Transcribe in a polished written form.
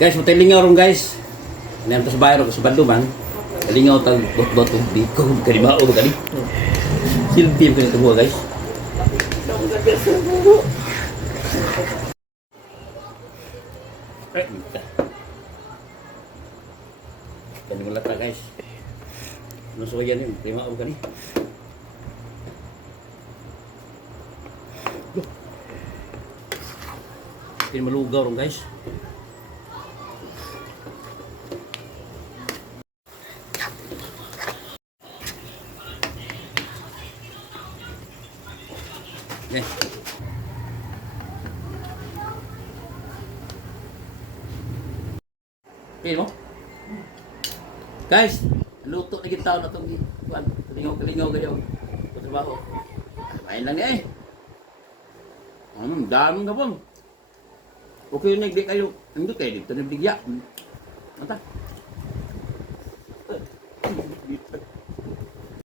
Guys, matilingaw ron guys. Ano sa bayro ko sa Banduman. Talingaw tag bot-bot di ko kanibao ko kani. Silbi ko nito guys. Kani mo lata guys. Nuso yan yun, prima ko kani. Ini malugaw ron guys. Nih. Okay, no? Guys, luto na kita na itong kalingaw kayo. Trabaho. Main lang niya eh. Daming ka pong. Okay, nagdi kayo. Hindi kayo dito nabigya. Mata.